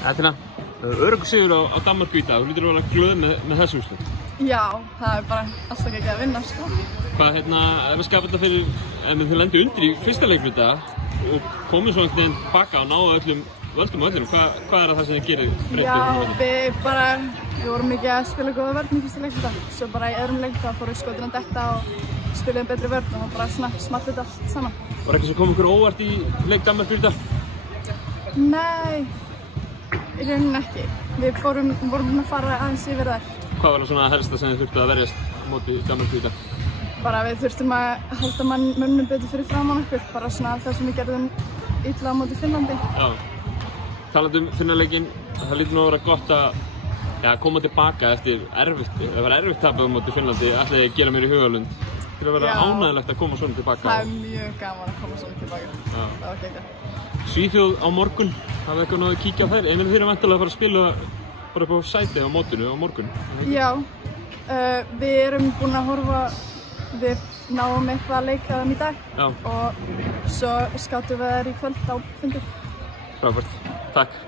Ettina, öruggur sigur á Danmörku í dag. Þú lítur að vera glöð með þessu úrslit. Já, það bara alltaf ekki að vinna, sko. Hvað, ef við skapum þetta fyrir, þið lendu undir í fyrsta leikluta og komið svo einhvern veginn baka og náðu öllum völdum og öllum, hvað það sem þið gerir breytt? Já, við vorum ekki að spila góða vörn í fyrsta leikluta. Svo bara í öðrum leikluta fóru skotin að detta og spilaðum betri vörn og bara svona smalt þetta allt saman. Var eitthvað sem kom ykkur óvart í leik Danmörku í dag? Nei, í rauninni ekki. Við vorum búin að fara aðeins yfir þær. Hvað var það svona helsta sem þið þurftu að verjast móti Danmörku í dag? Bara við þurftum að halda mönnum betur fyrir framan okkur, bara svona það sem við gerðum illa á móti Finnlandi. Já. Talandi Finnarleikinn, það lítur nú að vera gott að koma tilbaka eftir það var erfitt tapað á móti Finnlandi, ætlaði að gera mér í Hugalund. Það að vera ánægilegt að koma svona tilbaka. Það mjög gaman að koma svona tilbaka. Já. Það var geggjað. Svíþjóð á morgun, hafið eitthvað náðu að kíkja á þær? Ég meina þeir eru væntanlega að fara að spila bara upp á sæti á mótinu á morgun. Já, við erum búin að horfa, við náum eitthvað að leika þeim í dag. Já. Og svo skátum við þær í kvöld á fundi. Frábært, takk.